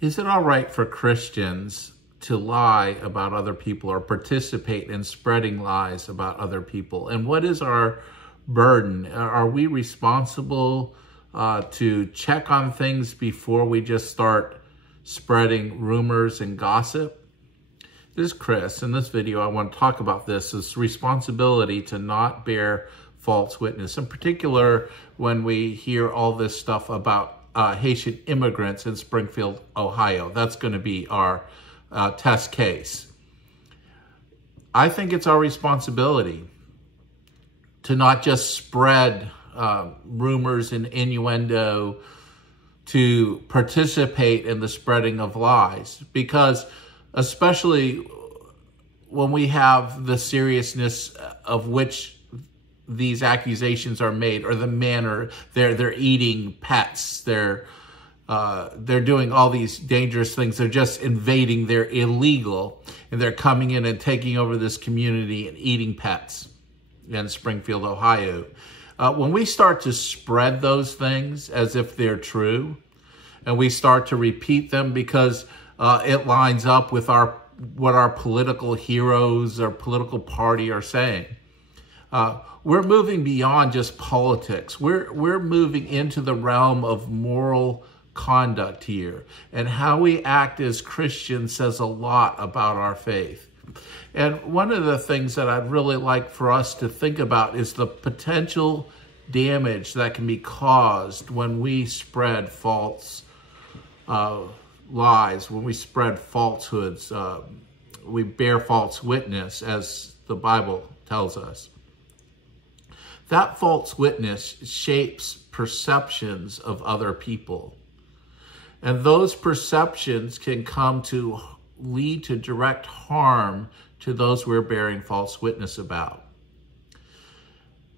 Is it all right for Christians to lie about other people or participate in spreading lies about other people? And what is our burden? Are we responsible to check on things before we just start spreading rumors and gossip? This is Chris. In this video, I want to talk about this responsibility to not bear false witness. In particular, when we hear all this stuff about Haitian immigrants in Springfield, Ohio. That's going to be our test case. I think it's our responsibility to not just spread rumors and innuendo, to participate in the spreading of lies, because especially when we have the seriousness of which these accusations are made, or the manner they're eating pets, they're doing all these dangerous things, they're just invading, they're illegal, and they're coming in and taking over this community and eating pets in Springfield, Ohio. When we start to spread those things as if they're true, and we start to repeat them because it lines up with what our political heroes or political party are saying, we're moving beyond just politics. We're moving into the realm of moral conduct here. And how we act as Christians says a lot about our faith. And one of the things that I'd really like for us to think about is the potential damage that can be caused when we spread false lies, when we spread falsehoods, we bear false witness, as the Bible tells us. That false witness shapes perceptions of other people. And those perceptions can come to lead to direct harm to those we're bearing false witness about.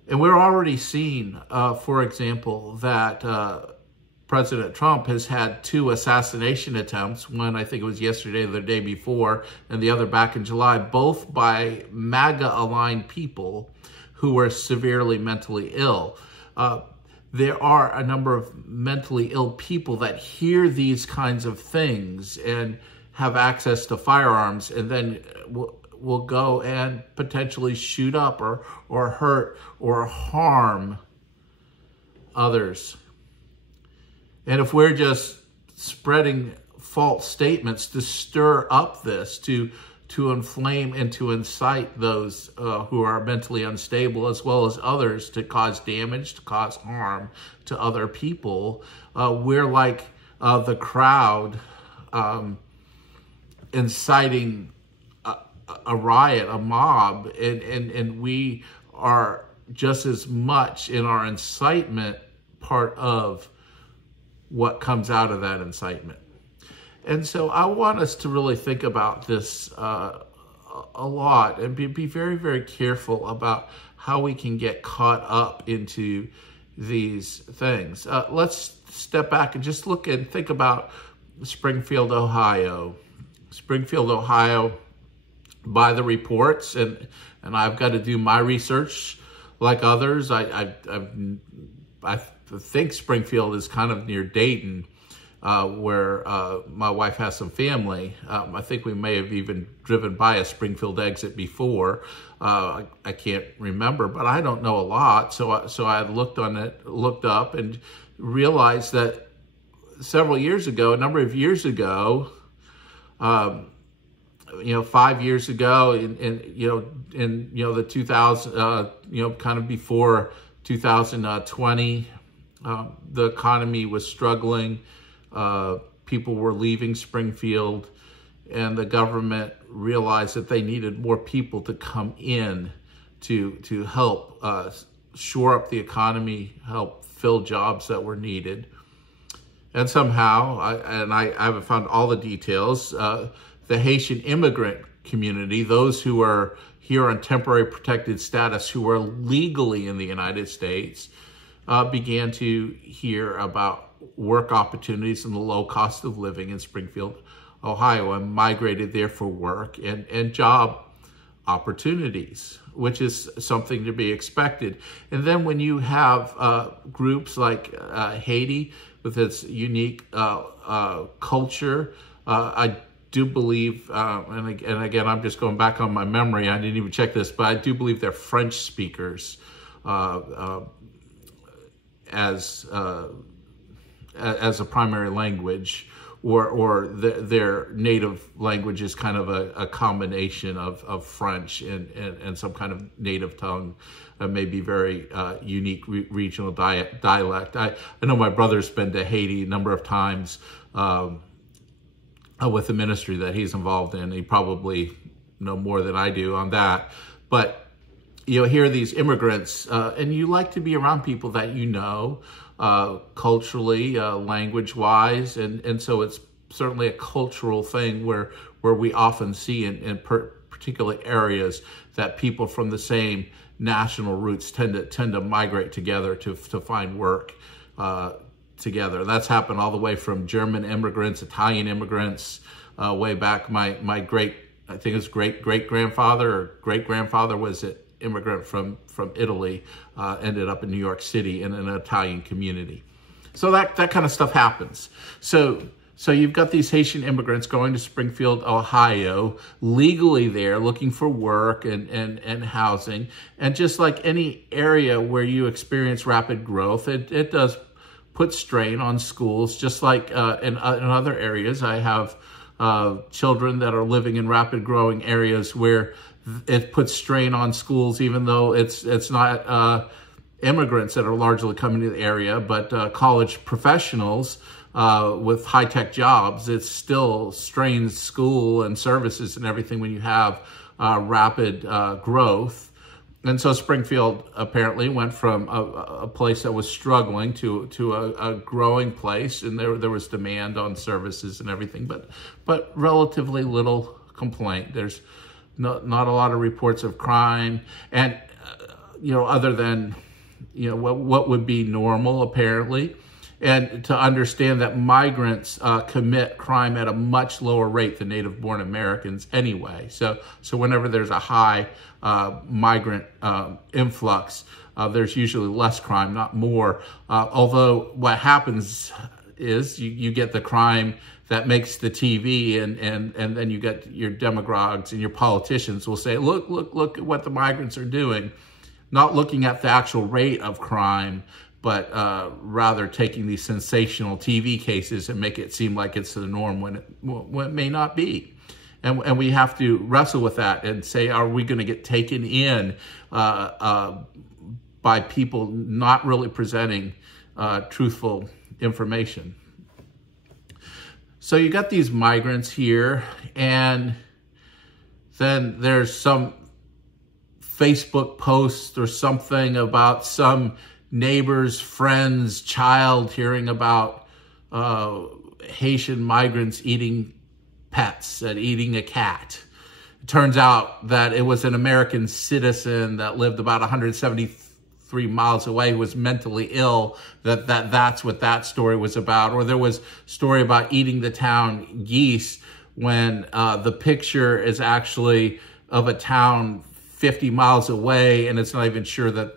And we're already seeing, for example, that President Trump has had 2 assassination attempts, one I think it was yesterday or the day before, and the other back in July, both by MAGA-aligned people who were severely mentally ill. There are a number of mentally ill people that hear these kinds of things and have access to firearms, and then will go and potentially shoot up or hurt or harm others. And if we're just spreading false statements to stir up this, to inflame and to incite those who are mentally unstable, as well as others, to cause damage, to cause harm to other people, we're like the crowd inciting a riot, a mob, and we are just as much in our incitement part of what comes out of that incitement. And so I want us to really think about this a lot and be very, very careful about how we can get caught up into these things. Let's step back and just look and think about Springfield, Ohio. Springfield, Ohio, by the reports, and I've got to do my research like others. I think Springfield is kind of near Dayton, where my wife has some family. I think we may have even driven by a Springfield exit before. I can't remember, but I don't know a lot. So I looked up and realized that several years ago, a number of years ago, 5 years ago, in the 2000, kind of before 2020, the economy was struggling. People were leaving Springfield, and the government realized that they needed more people to come in to help shore up the economy, help fill jobs that were needed. And somehow, I haven't found all the details, the Haitian immigrant community, those who are here on temporary protected status, who are legally in the United States, began to hear about work opportunities and the low cost of living in Springfield, Ohio, and migrated there for work and job opportunities, which is something to be expected. And then when you have groups like Haiti with its unique culture, I do believe, and again, I'm just going back on my memory, I didn't even check this, but I do believe they're French speakers as a primary language, or their native language is kind of a combination of French and some kind of native tongue, maybe very unique regional dialect. I know my brother's been to Haiti a number of times with the ministry that he's involved in. He probably know more than I do on that. But you hear these immigrants, and you like to be around people that you know, culturally, language-wise, and so it's certainly a cultural thing where we often see in particular areas that people from the same national roots tend to migrate together to find work together. That's happened all the way from German immigrants, Italian immigrants, way back. I think his great-grandfather or great-grandfather was an immigrant from Italy, ended up in New York City in an Italian community. So that kind of stuff happens. So you've got these Haitian immigrants going to Springfield, Ohio, legally there, looking for work and housing. And just like any area where you experience rapid growth, it does put strain on schools, just like in other areas. I have children that are living in rapid growing areas where it puts strain on schools, even though it's not immigrants that are largely coming to the area, but college professionals with high-tech jobs. It still strains school and services and everything when you have rapid growth. And so Springfield apparently went from a place that was struggling to a growing place, and there was demand on services and everything, but relatively little complaint. There's not a lot of reports of crime, and other than what would be normal apparently. And to understand that migrants commit crime at a much lower rate than native-born Americans anyway. So whenever there's a high migrant influx, there's usually less crime, not more. Although what happens is you get the crime that makes the TV, and then you get your demagogues and your politicians will say, look at what the migrants are doing, not looking at the actual rate of crime, but rather taking these sensational TV cases and make it seem like it's the norm when it may not be. And we have to wrestle with that and say, are we going to get taken in by people not really presenting truthful information? So you got these migrants here, and then there's some Facebook post or something about some neighbor's friend's child hearing about Haitian migrants eating pets and eating a cat. It turns out that it was an American citizen that lived about 173 miles away who was mentally ill, that's what that story was about. Or there was a story about eating the town geese when the picture is actually of a town 50 miles away, and it's not even sure that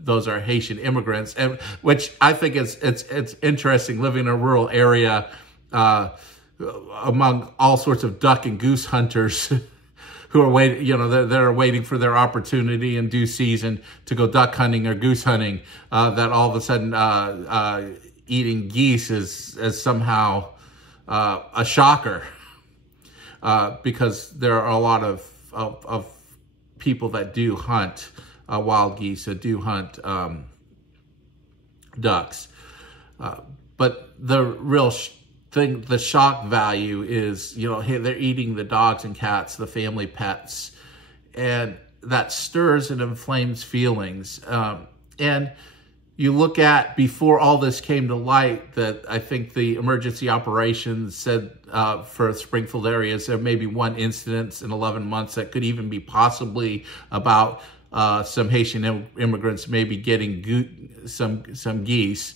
those are Haitian immigrants, and which I think it's interesting living in a rural area among all sorts of duck and goose hunters who are waiting, they're waiting for their opportunity in due season to go duck hunting or goose hunting. That all of a sudden eating geese is somehow a shocker, because there are a lot of people that do hunt wild geese, that do hunt ducks. But the real thing, the shock value is, hey, they're eating the dogs and cats, the family pets, and that stirs and inflames feelings. And you look at, before all this came to light, that I think the emergency operations said for Springfield areas, there may be one incident in 11 months that could even be possibly about some Haitian immigrants maybe getting some geese.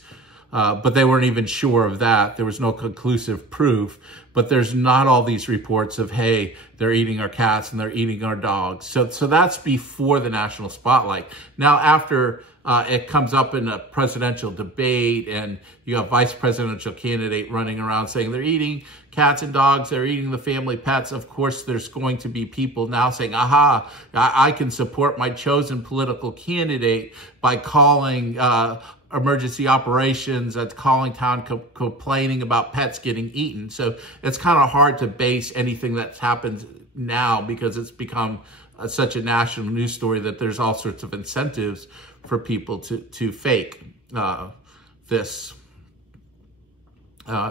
but they weren't even sure of that. There was no conclusive proof. But there's not all these reports of, hey, they're eating our cats and they're eating our dogs. So that's before the national spotlight. Now, after it comes up in a presidential debate and you have vice presidential candidate running around saying they're eating cats and dogs, they're eating the family pets, of course, there's going to be people now saying, aha, I can support my chosen political candidate by calling emergency operations, at calling town, complaining about pets getting eaten. So it's kind of hard to base anything that's happened now because it's become such a national news story that there's all sorts of incentives for people to fake this,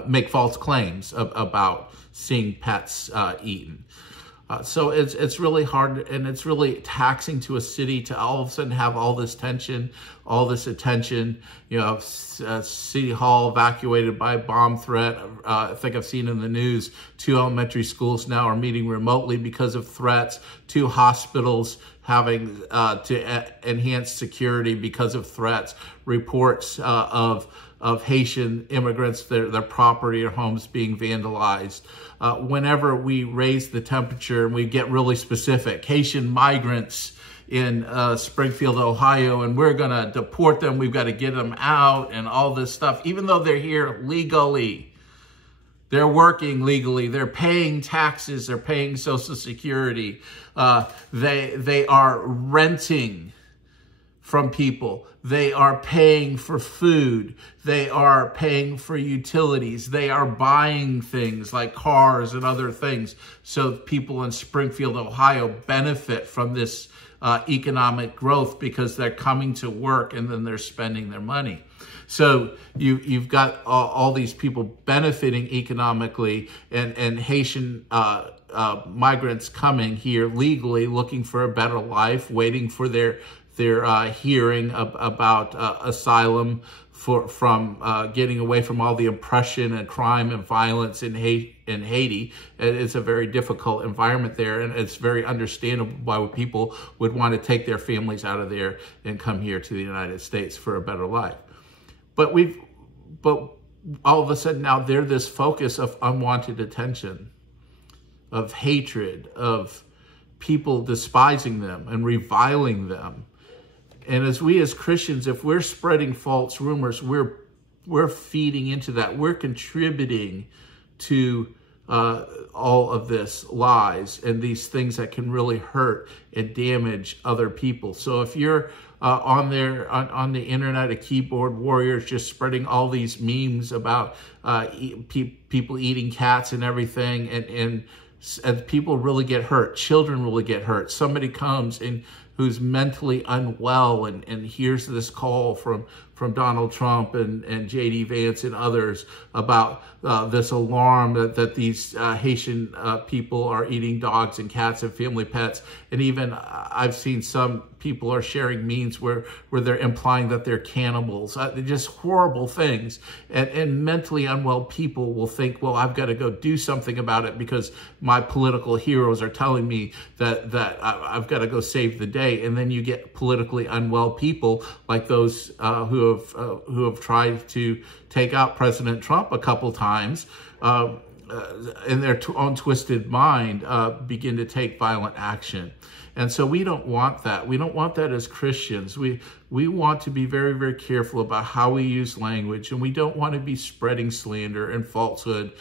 make false claims about seeing pets eaten. So it's really hard, and it's really taxing to a city to all of a sudden have all this tension, all this attention. You know, City Hall evacuated by a bomb threat. I think I've seen in the news 2 elementary schools now are meeting remotely because of threats. 2 hospitals having to enhance security because of threats. Reports of Haitian immigrants, their property or homes being vandalized. Whenever we raise the temperature and we get really specific, Haitian migrants in Springfield, Ohio, and we're gonna deport them, we've got to get them out and all this stuff, even though they're here legally. They're working legally, they're paying taxes, they're paying Social Security, they are renting from people. They are paying for food. They are paying for utilities. They are buying things like cars and other things. So people in Springfield, Ohio benefit from this economic growth because they're coming to work and then they're spending their money. So you've got all these people benefiting economically, and Haitian migrants coming here legally, looking for a better life, waiting for their hearing about asylum from getting away from all the oppression and crime and violence in Haiti. It's a very difficult environment there, and it's very understandable why people would want to take their families out of there and come here to the United States for a better life. But all of a sudden now they're this focus of unwanted attention, of hatred, of people despising them and reviling them. And as Christians, if we're spreading false rumors, we're feeding into that. We're contributing to all of this lies and these things that can really hurt and damage other people. So if you're on the internet, a keyboard warrior just spreading all these memes about people eating cats and everything, and people really get hurt. Children really get hurt. Somebody comes and who's mentally unwell and hears this call from Donald Trump and J.D. Vance and others about this alarm that these Haitian people are eating dogs and cats and family pets. And even I've seen some people are sharing memes where they're implying that they're cannibals. They're just horrible things. And mentally unwell people will think, well, I've got to go do something about it because my political heroes are telling me that I've got to go save the day. And then you get politically unwell people like those who have tried to take out President Trump a couple times, in their own twisted mind, begin to take violent action. And so we don't want that. We don't want that as Christians. We want to be very, very careful about how we use language, and we don't want to be spreading slander and falsehood.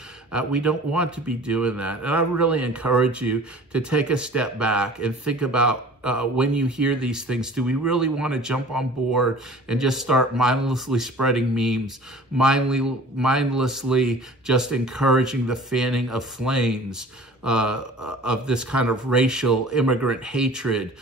We don't want to be doing that. And I really encourage you to take a step back and think about when you hear these things, do we really want to jump on board and just start mindlessly spreading memes, mindlessly just encouraging the fanning of flames of this kind of racial immigrant hatred,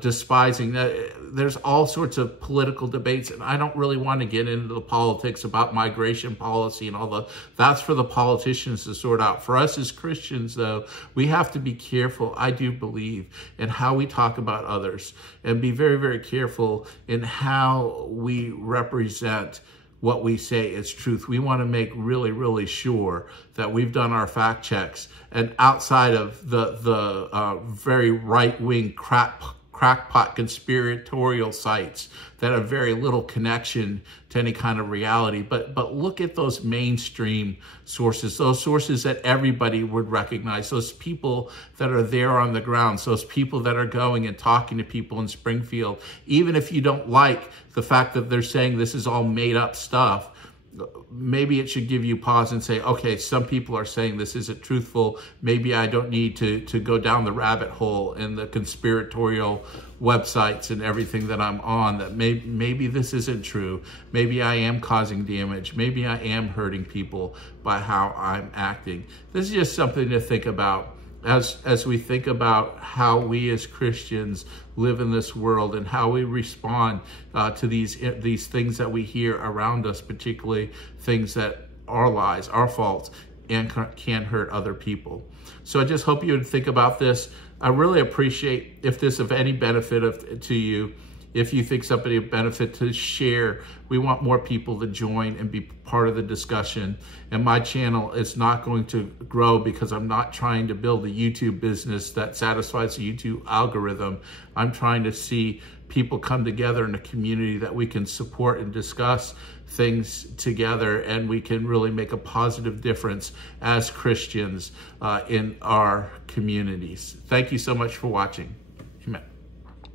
despising that? There's all sorts of political debates, and I don't really want to get into the politics about migration policy and all that's for the politicians to sort out. For us as Christians, though, we have to be careful, I do believe, in how we talk about others, and be very, very careful in how we represent what we say is truth. We want to make really, really sure that we've done our fact checks, and outside of the very right-wing crackpot conspiratorial sites that have very little connection to any kind of reality. But look at those mainstream sources, those sources that everybody would recognize, those people that are there on the ground, those people that are going and talking to people in Springfield. Even if you don't like the fact that they're saying this is all made up stuff, maybe it should give you pause and say, okay, some people are saying this isn't truthful. Maybe I don't need to go down the rabbit hole in the conspiratorial websites and everything that I'm on, that maybe this isn't true. Maybe I am causing damage. Maybe I am hurting people by how I'm acting. This is just something to think about as we think about how we as Christians live in this world and how we respond to these things that we hear around us, particularly things that are lies, are false, and can hurt other people. So I just hope you would think about this. I really appreciate if this of any benefit to you. If you think somebody would benefit, to share. We want more people to join and be part of the discussion. And my channel is not going to grow because I'm not trying to build a YouTube business that satisfies the YouTube algorithm. I'm trying to see people come together in a community that we can support and discuss things together, and we can really make a positive difference as Christians in our communities. Thank you so much for watching.